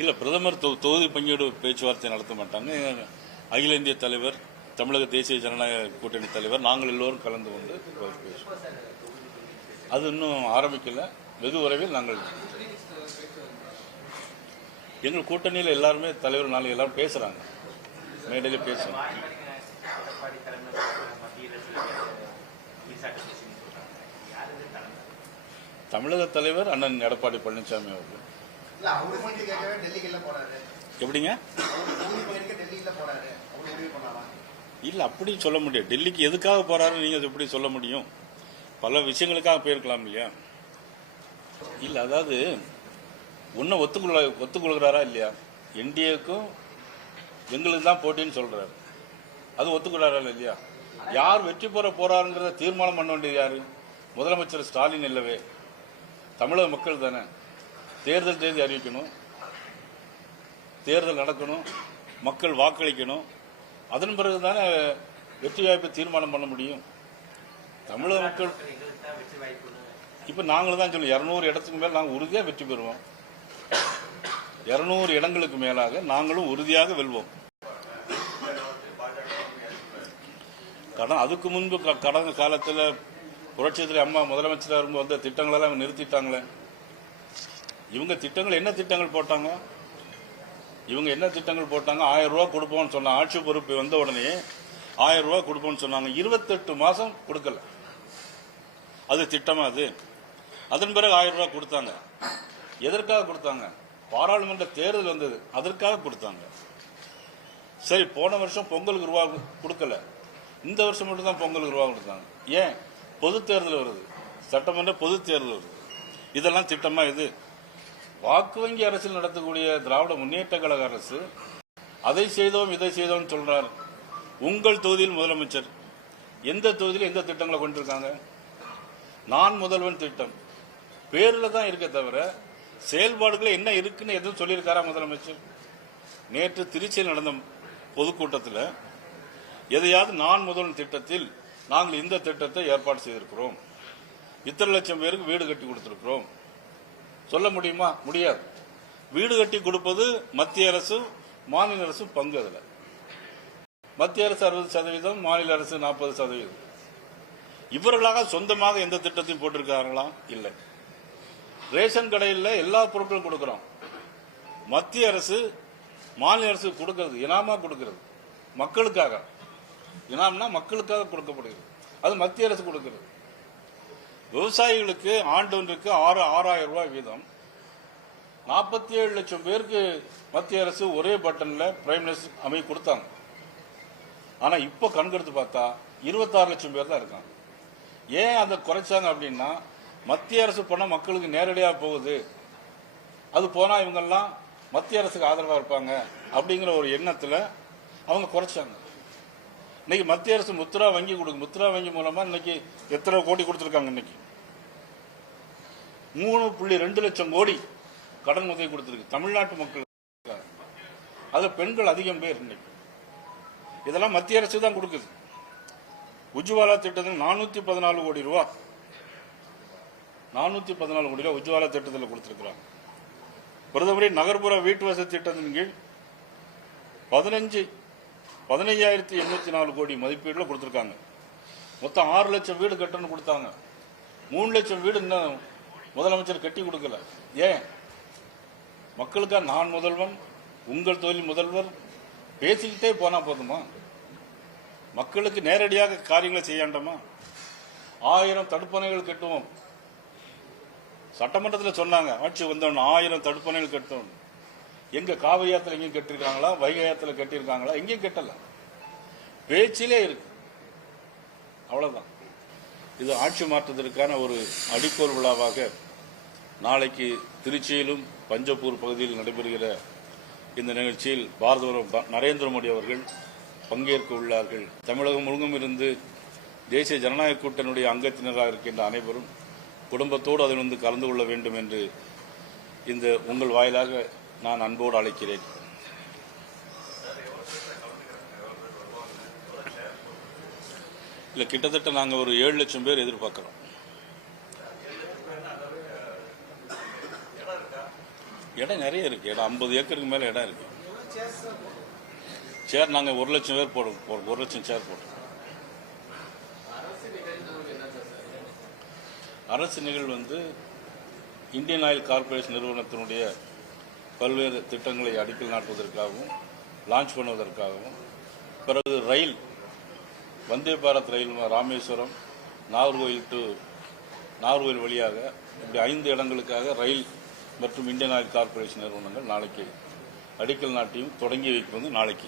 இல்ல, பிரதமர் தொகுதி பங்கீடு பேச்சுவார்த்தை நடத்த மாட்டாங்க. அகில இந்திய தலைவர், தமிழக தேசிய ஜனநாயக கூட்டணி தலைவர், நாங்கள் எல்லோரும் கலந்து கொண்டு பேசுவோம். அது இன்னும் ஆரம்பிக்கல. வெகு விரைவில் நாங்கள் எங்கள் கூட்டணியில் எல்லாருமே தலைவர் நாளைக்கு எல்லாரும் பேசுறாங்க, மேடையில பேசுவோம். தமிழக தலைவர் அண்ணன் எடப்பாடி பழனிசாமி அவர்கள். எப்படிங்க? இல்ல, அப்படி சொல்ல முடியும். டெல்லிக்கு எதுக்காக போறாரு நீங்க எப்படி சொல்ல முடியும்? பல விஷயங்களுக்காக போயிருக்கலாம் இல்லையா? இல்ல, அதாவது ஒன்னும் ஒத்துக்கொள்கிறாரா இல்லையா? என்டிஏக்கும் எங்களுக்கு தான் போட்டின்னு சொல்றாரு. அது ஒத்துக்கிறாரா இல்லையா? யார் வெற்றி பெற போறாருங்கிறத தீர்மானம் பண்ண வேண்டியது யாரு? முதலமைச்சர் ஸ்டாலின் இல்லவே, தமிழக மக்கள் தானே. தேர்தல் தேதி அறிவிக்கணும், தேர்தல் நடக்கணும், மக்கள் வாக்களிக்கணும். அதன் பிறகுதானே வெற்றி வாய்ப்பை தீர்மானம் பண்ண முடியும். தமிழக மக்கள் இப்ப நாங்களும் தான் சொல்லுவோம், 200 இடத்துக்கு மேல நாங்கள் உறுதியாக வெற்றி பெறுவோம். 200 இடங்களுக்கு மேலாக நாங்களும் உறுதியாக வெல்வோம். அதுக்கு முன்பு கடந்த காலத்தில் புரட்சியத்தில் அம்மா முதலமைச்சராக இருக்கும்போது வந்த திட்டங்களெல்லாம் நிறுத்திட்டாங்களே. இவங்க திட்டங்கள் என்ன திட்டங்கள் போட்டாங்க? 1000 ரூபாய் கொடுப்போம்னு சொன்னாங்க. ஆட்சி பொறுப்பு வந்த உடனே 1000 ரூபாய் கொடுப்போம்னு சொன்னாங்க. 28 மாசம் கொடுக்கல. அது திட்டமா? அது அதன் பிறகு 1000 ரூபாய் கொடுத்தாங்க. எதற்காக கொடுத்தாங்க? பாராளுமன்ற தேர்தல் வந்தது, அதற்காக கொடுத்தாங்க. சரி, போன வருஷம் பொங்கலுக்கு ரூபா கொடுக்கல, இந்த வருஷம் மட்டும் தான் பொங்கலுக்கு ரூபா கொடுத்தாங்க. ஏன்? பொது தேர்தல் வருது, சட்டமன்ற பொது தேர்தல் வருது. இதெல்லாம் திட்டமா? இது வாக்கு வங்கி அரசியல் நடத்தக்கூடிய திராவிட முன்னேற்ற கழக அரசு அதை செய்தோம் இதை செய்தோம் சொல்றாரு. உங்கள் தொகுதியில் முதலமைச்சர் எந்த தொகுதியில் எந்த திட்டங்களை கொண்டிருக்காங்க? நான் முதல்வன் திட்டம் பேர்ல தான் இருக்க தவிர செயல்பாடுகள் என்ன இருக்குன்னு எதுவும் சொல்லியிருக்காரா முதலமைச்சர்? நேற்று திருச்சியில் நடந்த பொதுக்கூட்டத்தில் எதையாவது நான் முதல்வன் திட்டத்தில் நாங்கள் இந்த திட்டத்தை ஏற்பாடு செய்திருக்கிறோம், இத்தனை லட்சம் பேருக்கு வீடு கட்டி கொடுத்திருக்கிறோம் சொல்ல முடியுமா? முடியாது. வீடு கட்டி கொடுப்பது மத்திய அரசும் மாநில அரசும் பங்கு. அதுல மத்திய அரசு 60%, மாநில அரசு 40%. இவர்களாக சொந்தமாக எந்த திட்டத்தையும் போட்டிருக்காங்களா? இல்லை. ரேஷன் கடையில் எல்லா பொருட்களும் கொடுக்கிறோம். மத்திய அரசு மாநில அரசு கொடுக்கிறது, இனாமா கொடுக்கிறது, மக்களுக்காக. இனாம்னா மக்களுக்காக கொடுக்கப்படுகிறது, அது மத்திய அரசு கொடுக்கிறது. விவசாயிகளுக்கு ஆண்டு ஒன்றுக்கு 6000 ரூபாய் வீதம் 47 லட்சம் பேருக்கு மத்திய அரசு ஒரே பட்டன்ல பிரைம் மினிஸ்டர் அமைதி கொடுத்தாங்க. ஆனா இப்ப கணக்கெடுத்து பார்த்தா 26 லட்சம் பேர் தான் இருக்காங்க. ஏன் அதை குறைச்சாங்க அப்படின்னா, மத்திய அரசு போனா மக்களுக்கு நேரடியாக போகுது, அது போனா இவங்கெல்லாம் மத்திய அரசுக்கு ஆதரவா இருப்பாங்க அப்படிங்கிற ஒரு எண்ணத்துல அவங்க குறைச்சாங்க. இன்னைக்கு மத்திய அரசு முத்ரா வங்கி முத்ரா வங்கி மூலமா இன்னைக்கு எத்தனை கோடி கொடுத்திருக்காங்க? இன்னைக்கு 3.2 லட்சம் கோடி கடன் உதவி கொடுத்திருக்கு தமிழ்நாட்டு மக்களுக்கு. அது பெண்கள் அதிகம் பேர். இன்னைக்கு இதெல்லாம் மத்திய அரசு தான் கொடுக்குது. உஜ்வாலா திட்டத்தில் 414 கோடி ரூபாய், 414 கோடி ரூபாய் உஜ்வாலா திட்டத்தில் கொடுத்திருக்கிறாங்க. பிரதமரின் நகர்ப்புற வீட்டு வசதி திட்டத்தின் கீழ் 15,804 கோடி மதிப்பீடுல கொடுத்திருக்காங்க. மொத்தம் 6 லட்சம் வீடு கட்டணும் கொடுத்தாங்க. 3 லட்சம் வீடு இன்னும் முதலமைச்சர் கட்டி கொடுக்கல. ஏன்? மக்களுக்கா நான் முதல்வன், உங்கள் தொழில் முதல்வர் பேசிக்கிட்டே போனா போதுமா? மக்களுக்கு நேரடியாக காரியங்களை செய்யாண்டமா? 1000 தடுப்பணைகள் கட்டுவோம். சட்டமன்றத்தில் சொன்னாங்க, ஆட்சி வந்தவன் 1000 தடுப்பணைகள் கட்டும். எங்க காவிரி ஆத்துல எங்கேயும் கட்டிருக்காங்களா? வைகை ஆத்துல கட்டியிருக்காங்களா? எங்கேயும் கட்டல, பேச்சிலே இருக்கு. அவ்வளவுதான். இது ஆட்சி மாற்றத்திற்கான ஒரு அடிக்கோல் விழாவாக நாளைக்கு திருச்சியிலும் பஞ்சப்பூர் பகுதியில் நடைபெறுகிற இந்த நிகழ்ச்சியில் பாரத நரேந்திர மோடி அவர்கள் பங்கேற்க உள்ளார்கள். தமிழகம் முழுவதும் இருந்து தேசிய ஜனநாயக கூட்டணியுடைய அங்கத்தினராக இருக்கின்ற அனைவரும் குடும்பத்தோடு அதில் வந்து கலந்து கொள்ள வேண்டும் என்று இந்த உங்கள் வாயிலாக நான் அன்போடு அழைக்கிறேன். இல்ல, கிட்டத்தட்ட நாங்கள் ஒரு 7 லட்சம் பேர் எதிர்பார்க்கிறோம். இடம் நிறைய இருக்கு. இடம் 50 ஏக்கருக்கு மேல இடம் இருக்கு. சேர் நாங்க 1 லட்சம் பேர் போடுறோம். 1 லட்சம் சேர் போடுறோம். அரசு நிகழ்வு வந்து இந்தியன் ஆயில் கார்பரேஷன் நிறுவனத்தினுடைய பல்வேறு திட்டங்களை அடிக்கல் நாட்டுவதற்காகவும் லான்ச் பண்ணுவதற்காகவும், பிறகு ரயில் வந்தே பாரத் ரயில் ராமேஸ்வரம் நாகர்கோயில் வழியாக இப்படி 5 இடங்களுக்காக ரயில் மற்றும் இந்தியன் ஆயில் கார்பரேஷன் நிறுவனங்கள் நாளைக்கு அடிக்கல் நாட்டியும் தொடங்கி வைப்பது நாளைக்கு.